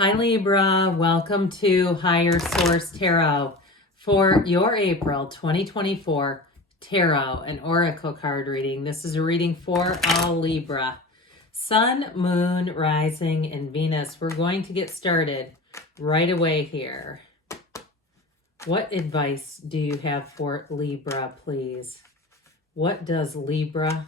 Hi Libra, welcome to Higher Source Tarot for your April 2024 Tarot and Oracle card reading. This is a reading for all Libra. Sun, Moon, Rising, and Venus. We're going to get started right away here. What advice do you have for Libra, please? What does Libra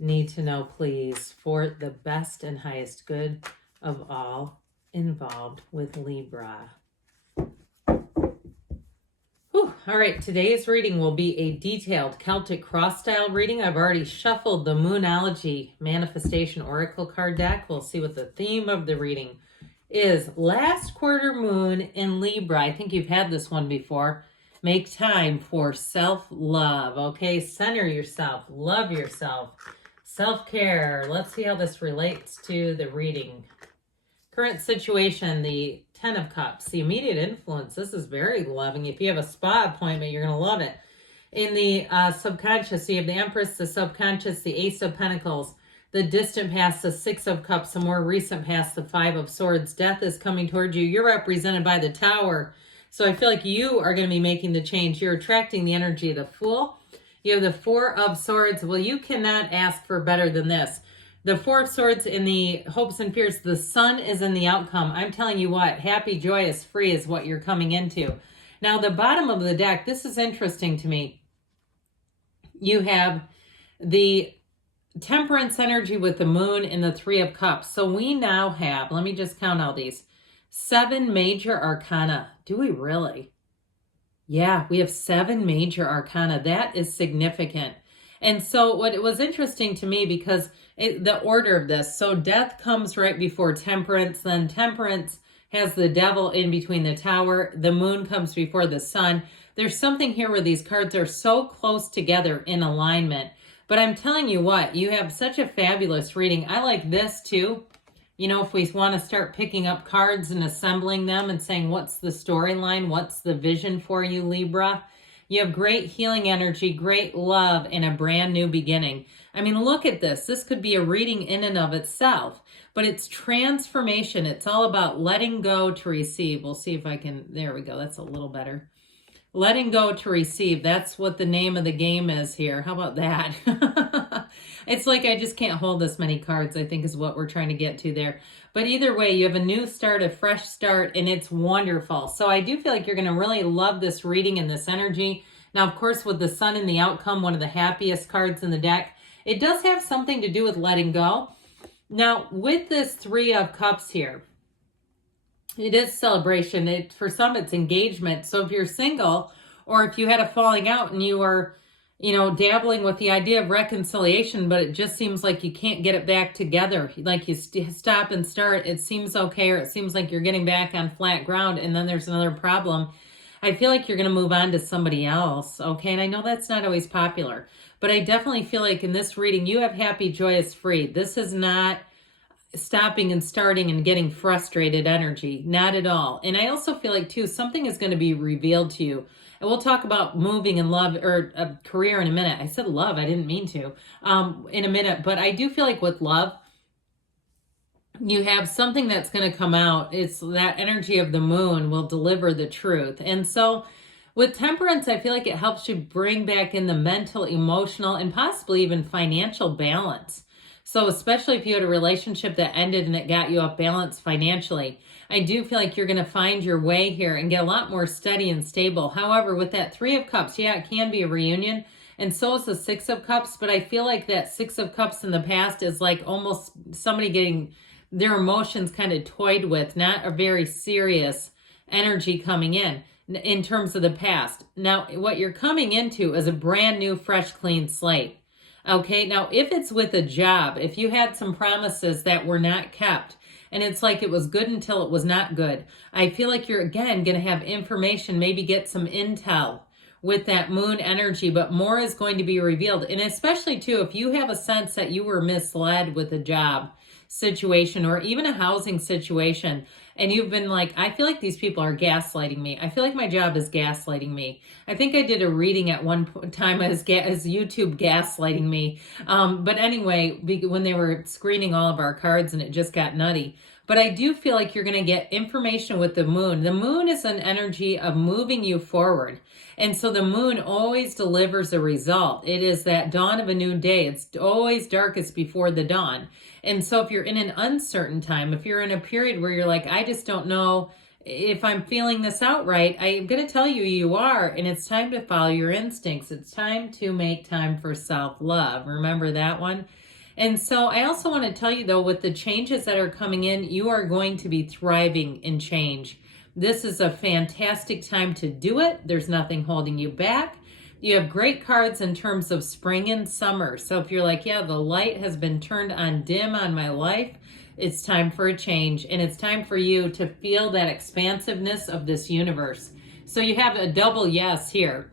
need to know, please, for the best and highest good of all involved with Libra? Whew. All right, today's reading will be a detailed Celtic cross-style reading. I've already shuffled the Moonology Manifestation Oracle card deck. We'll see what the theme of the reading is. Last quarter moon in Libra. I think you've had this one before. Make time for self-love, okay? Center yourself, love yourself, self-care. Let's see how this relates to the reading. Current situation, the 10 of Cups, the immediate influence. This is very loving. If you have a spa appointment, you're going to love it. In the subconscious, you have the Empress, the subconscious, the Ace of Pentacles, the distant past, the 6 of Cups, the more recent past, the 5 of Swords. Death is coming towards you. You're represented by the Tower. So I feel like you are going to be making the change. You're attracting the energy of the Fool. You have the 4 of Swords. Well, you cannot ask for better than this. The 4 of Swords in the hopes and fears. The Sun is in the outcome. I'm telling you what, happy, joyous, free is what you're coming into. Now, the bottom of the deck, this is interesting to me. You have the Temperance energy with the Moon and the 3 of Cups. So we now have, let me just count all these, 7 Major Arcana. Do we really? Yeah, we have 7 Major Arcana. That is significant. And so what it was interesting to me because the order of this, so death comes right before temperance, then temperance has the devil in between the Tower, the Moon comes before the Sun. There's something here where these cards are so close together in alignment. But I'm telling you what, you have such a fabulous reading. I like this too. You know, if we want to start picking up cards and assembling them and saying, what's the storyline? What's the vision for you, Libra? You have great healing energy, great love, and a brand new beginning. I mean, look at this. This could be a reading in and of itself, but it's transformation. It's all about letting go to receive. We'll see if I can, there we go. That's a little better. Letting go to receive. That's what the name of the game is here. How about that? It's like I just can't hold this many cards, I think is what we're trying to get to there. But either way, you have a new start, a fresh start, and it's wonderful. So I do feel like you're going to really love this reading and this energy. Now, of course, with the Sun in the outcome, one of the happiest cards in the deck, it does have something to do with letting go. Now, with this 3 of Cups here, it is celebration. For some, it's engagement. So if you're single or if you had a falling out and you are, you know, dabbling with the idea of reconciliation, but it just seems like you can't get it back together. Like you stop and start, it seems okay, or it seems like you're getting back on flat ground, and then there's another problem. I feel like you're going to move on to somebody else, okay? And I know that's not always popular, but I definitely feel like in this reading, you have happy, joyous, free. This is not stopping and starting and getting frustrated energy. Not at all. And I also feel like, too, something is going to be revealed to you. And we'll talk about moving and love or a career in a minute. I said love. I didn't mean to in a minute. But I do feel like with love, you have something that's going to come out. It's that energy of the Moon will deliver the truth. And so with temperance, I feel like it helps you bring back in the mental, emotional, and possibly even financial balance. So especially if you had a relationship that ended and it got you off balance financially, I do feel like you're going to find your way here and get a lot more steady and stable. However, with that 3 of Cups, yeah, it can be a reunion. And so is the 6 of Cups. But I feel like that 6 of Cups in the past is like almost somebody getting their emotions kind of toyed with, not a very serious energy coming in terms of the past. Now, what you're coming into is a brand new, fresh, clean slate. Okay, now if it's with a job, if you had some promises that were not kept, and it's like it was good until it was not good, I feel like you're, again, going to have information, maybe get some intel with that Moon energy, but more is going to be revealed. And especially, too, if you have a sense that you were misled with a job situation or even a housing situation, and you've been like, I feel like these people are gaslighting me. I feel like my job is gaslighting me. I think I did a reading at one time as YouTube gaslighting me. But anyway, when they were screening all of our cards and it just got nutty. But I do feel like you're going to get information with the moon. The moon is an energy of moving you forward. And so the moon always delivers a result. It is that dawn of a new day. It's always darkest before the dawn. And so if you're in an uncertain time, if you're in a period where you're like, I just don't know if I'm feeling this out right, I'm going to tell you you are. And it's time to follow your instincts. It's time to make time for self-love. Remember that one? And so I also want to tell you, though, with the changes that are coming in, you are going to be thriving in change. This is a fantastic time to do it. There's nothing holding you back. You have great cards in terms of spring and summer. So if you're like, yeah, the light has been turned on dim on my life, it's time for a change. And it's time for you to feel that expansiveness of this universe. So you have a double yes here.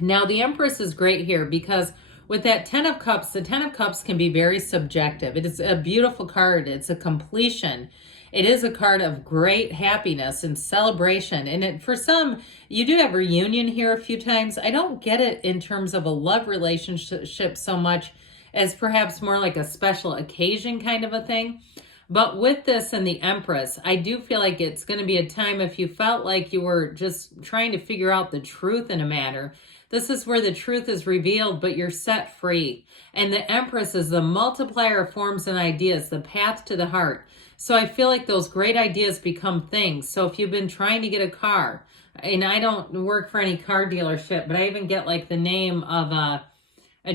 Now, the Empress is great here because with that Ten of Cups, the Ten of Cups can be very subjective. It is a beautiful card. It's a completion. It is a card of great happiness and celebration. And for some, you do have reunion here a few times. I don't get it in terms of a love relationship so much as perhaps more like a special occasion kind of a thing. But with this and the Empress, I do feel like it's going to be a time if you felt like you were just trying to figure out the truth in a matter. This is where the truth is revealed, but you're set free. And the Empress is the multiplier of forms and ideas, the path to the heart. So I feel like those great ideas become things. So if you've been trying to get a car, and I don't work for any car dealership, but I even get like the name of a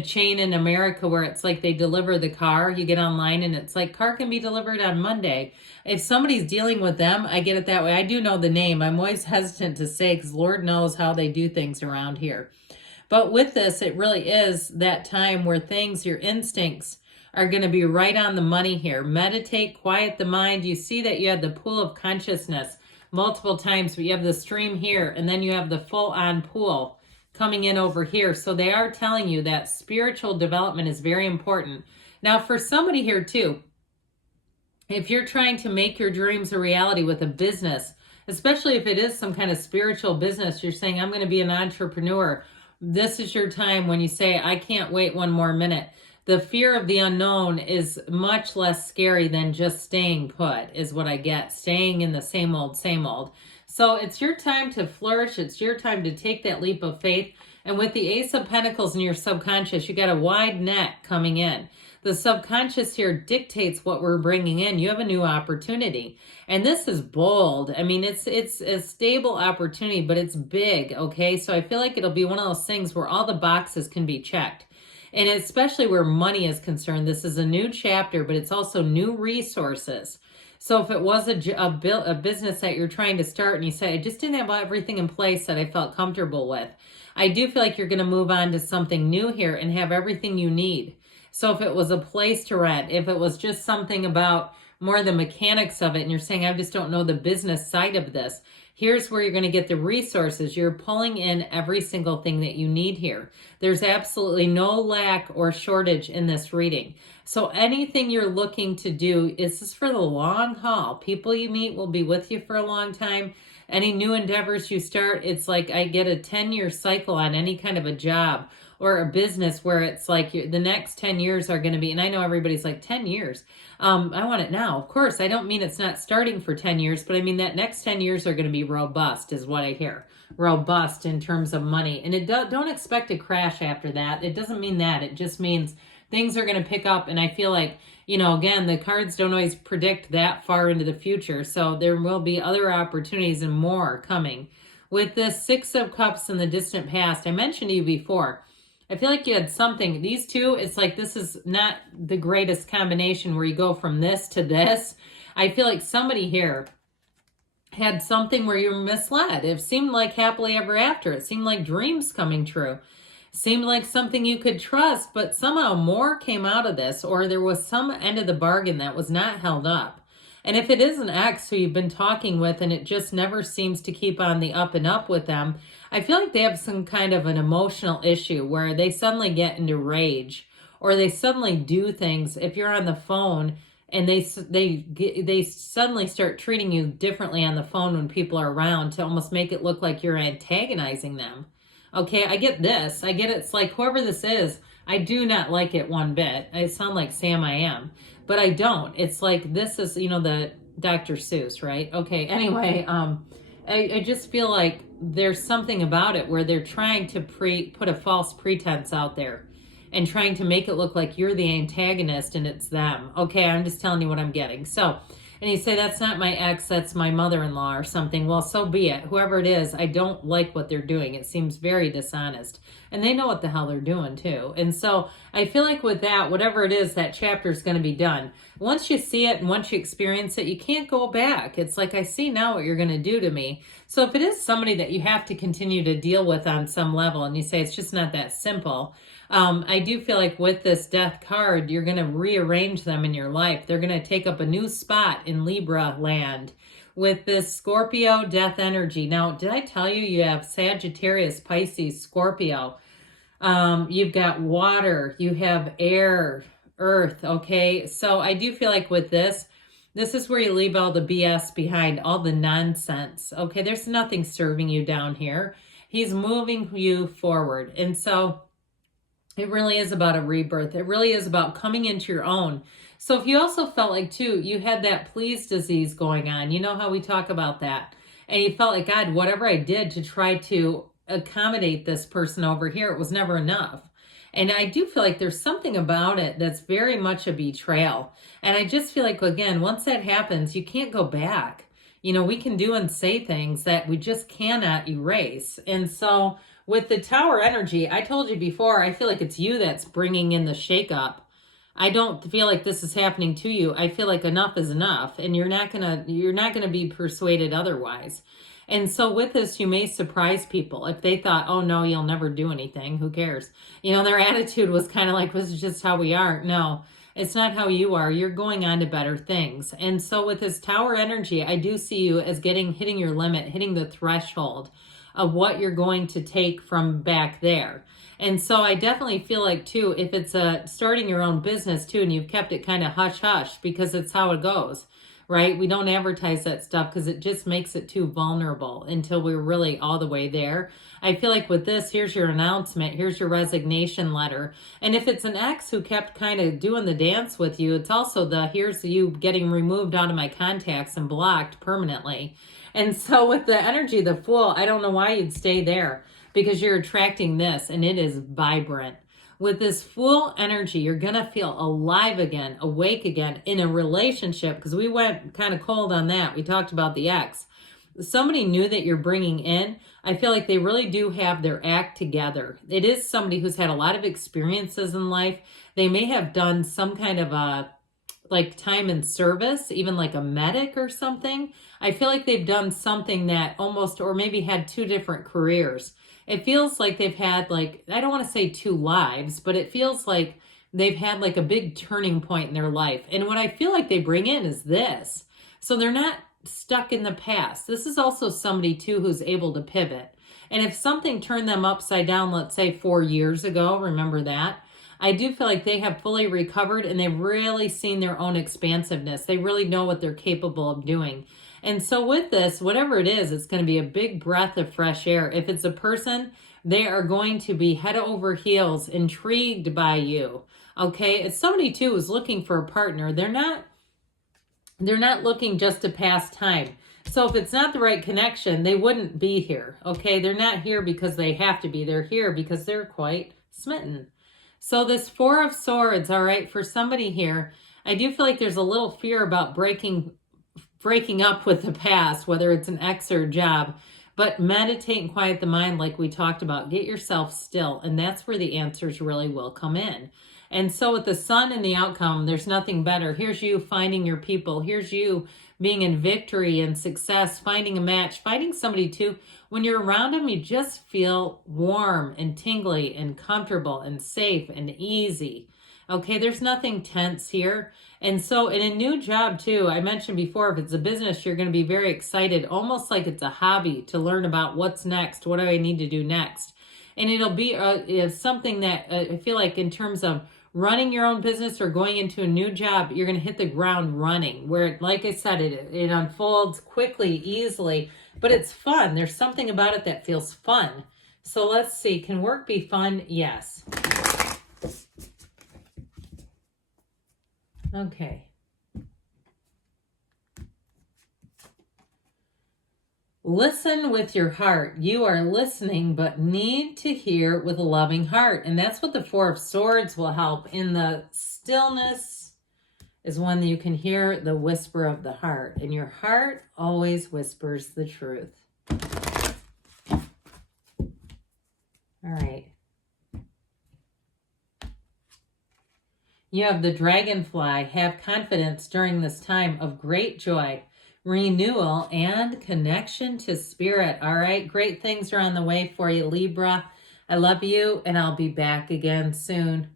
chain in America where it's like they deliver the car. You get online and it's like car can be delivered on Monday. If somebody's dealing with them, I get it that way. I do know the name. I'm always hesitant to say because Lord knows how they do things around here. But with this, it really is that time where things, your instincts are going to be right on the money here. Meditate, quiet the mind. You see that you have the pool of consciousness multiple times, but you have the stream here, and then you have the full-on pool coming in over here. So they are telling you that spiritual development is very important. Now, for somebody here too, if you're trying to make your dreams a reality with a business, especially if it is some kind of spiritual business, you're saying, I'm going to be an entrepreneur. This is your time when you say, I can't wait one more minute. The fear of the unknown is much less scary than just staying put, is what I get. Staying in the same old, same old. So it's your time to flourish. It's your time to take that leap of faith. And with the Ace of Pentacles in your subconscious, you got a wide net coming in. The subconscious here dictates what we're bringing in. You have a new opportunity. And this is bold. I mean, it's a stable opportunity, but it's big, okay? So I feel like it'll be one of those things where all the boxes can be checked. And especially where money is concerned, this is a new chapter, but it's also new resources. So if it was a business that you're trying to start and you say, I just didn't have everything in place that I felt comfortable with, I do feel like you're going to move on to something new here and have everything you need. So if it was a place to rent, if it was just something about more the mechanics of it, and you're saying, I just don't know the business side of this, here's where you're going to get the resources. You're pulling in every single thing that you need here. There's absolutely no lack or shortage in this reading. So anything you're looking to do, is this for the long haul. People you meet will be with you for a long time. Any new endeavors you start, it's like I get a 10-year cycle on any kind of a job or a business where it's like the next 10 years are going to be, and I know everybody's like 10 years. I want it now. Of course, I don't mean it's not starting for 10 years, but I mean that next 10 years are going to be robust is what I hear. Robust in terms of money. And don't expect a crash after that. It doesn't mean that. It just means things are going to pick up. And I feel like, you know, again, the cards don't always predict that far into the future. So there will be other opportunities and more coming. With this Six of Cups in the distant past, I mentioned to you before, I feel like you had something. These two, it's like this is not the greatest combination where you go from this to this. I feel like somebody here had something where you were misled. It seemed like happily ever after. It seemed like dreams coming true. It seemed like something you could trust, but somehow more came out of this, or there was some end of the bargain that was not held up. And if it is an ex who you've been talking with and it just never seems to keep on the up and up with them, I feel like they have some kind of an emotional issue where they suddenly get into rage or they suddenly do things. If you're on the phone and they suddenly start treating you differently on the phone when people are around to almost make it look like you're antagonizing them. Okay, I get this. I get it. It's like whoever this is, I do not like it one bit. I sound like Sam I Am. but I don't. It's like, this is, you know, the Dr. Seuss, right? Okay, anyway, I just feel like there's something about it where they're trying to put a false pretense out there and trying to make it look like you're the antagonist and it's them. Okay, I'm just telling you what I'm getting. So, and you say, that's not my ex, that's my mother-in-law or something. Well, so be it. Whoever it is, I don't like what they're doing. It seems very dishonest. And they know what the hell they're doing too. And so I feel like with that, whatever it is, that chapter is going to be done. Once you see it and once you experience it, you can't go back. It's like, I see now what you're going to do to me. So if it is somebody that you have to continue to deal with on some level and you say it's just not that simple, I do feel like with this death card, you're going to rearrange them in your life. They're going to take up a new spot in Libra land with this Scorpio death energy. Now, did I tell you you have Sagittarius, Pisces, Scorpio? You've got water, you have air, earth, okay? So I do feel like with this is where you leave all the BS behind, all the nonsense, okay? There's nothing serving you down here. He's moving you forward. And so it really is about a rebirth. It really is about coming into your own. So if you also felt like, too, you had that please disease going on, you know how we talk about that, and you felt like, God, whatever I did to try to accommodate this person over here, it was never enough. And I do feel like there's something about it that's very much a betrayal. And I just feel like, again, once that happens, you can't go back. You know, we can do and say things that we just cannot erase. And so with the Tower energy, I told you before, I feel like it's you that's bringing in the shakeup. I don't feel like this is happening to you. I feel like enough is enough, and you're not gonna be persuaded otherwise. And so with this, you may surprise people. If they thought, oh no, you'll never do anything, who cares? You know, their attitude was kind of like, this is just how we are. No, it's not how you are. You're going on to better things. And so with this Tower energy, I do see you as hitting your limit, hitting the threshold of what you're going to take from back there. And so I definitely feel like, too, if it's starting your own business, too, and you've kept it kind of hush-hush because it's how it goes, right? We don't advertise that stuff because it just makes it too vulnerable until we're really all the way there. I feel like with this, here's your announcement, here's your resignation letter. And if it's an ex who kept kind of doing the dance with you, it's also here's you getting removed out of my contacts and blocked permanently. And so with the energy, the Fool, I don't know why you'd stay there because you're attracting this and it is vibrant. With this Fool energy, you're going to feel alive again, awake again in a relationship, because we went kind of cold on that. We talked about the ex. Somebody new that you're bringing in, I feel like they really do have their act together. It is somebody who's had a lot of experiences in life. They may have done some kind of like time in service, even like a medic or something. I feel like they've done something that almost, or maybe had two different careers. It feels like they've had like, I don't want to say two lives, but it feels like they've had like a big turning point in their life. And what I feel like they bring in is this. So they're not stuck in the past. This is also somebody too who's able to pivot. And if something turned them upside down, let's say 4 years ago, remember that? I do feel like they have fully recovered and they've really seen their own expansiveness. They really know what they're capable of doing. And so with this, whatever it is, it's going to be a big breath of fresh air. If it's a person, they are going to be head over heels, intrigued by you. Okay, it's somebody too who's looking for a partner. They're not looking just to pass time. So if it's not the right connection, they wouldn't be here. Okay, they're not here because they have to be. They're here because they're quite smitten. So this Four of Swords, all right, for somebody here, I do feel like there's a little fear about breaking up with the past, whether it's an ex or a job, but meditate and quiet the mind like we talked about. Get yourself still, and that's where the answers really will come in. And so with the Sun and the outcome, there's nothing better. Here's you finding your people. Here's you being in victory and success, finding a match, finding somebody too. When you're around them, you just feel warm and tingly and comfortable and safe and easy. Okay, there's nothing tense here. And so in a new job too, I mentioned before, if it's a business, you're going to be very excited, almost like it's a hobby to learn about what's next. What do I need to do next? And it'll be something that I feel like in terms of running your own business or going into a new job, you're going to hit the ground running where, like I said, it unfolds quickly, easily, but it's fun. There's something about it that feels fun. So let's see, can work be fun? Yes. Okay. Listen with your heart. You are listening, but need to hear with a loving heart. And that's what the Four of Swords will help. In the stillness is when you can hear the whisper of the heart. And your heart always whispers the truth. All right. You have the dragonfly. Have confidence during this time of great joy, renewal, and connection to spirit. All right, great things are on the way for you, Libra. I love you, and I'll be back again soon.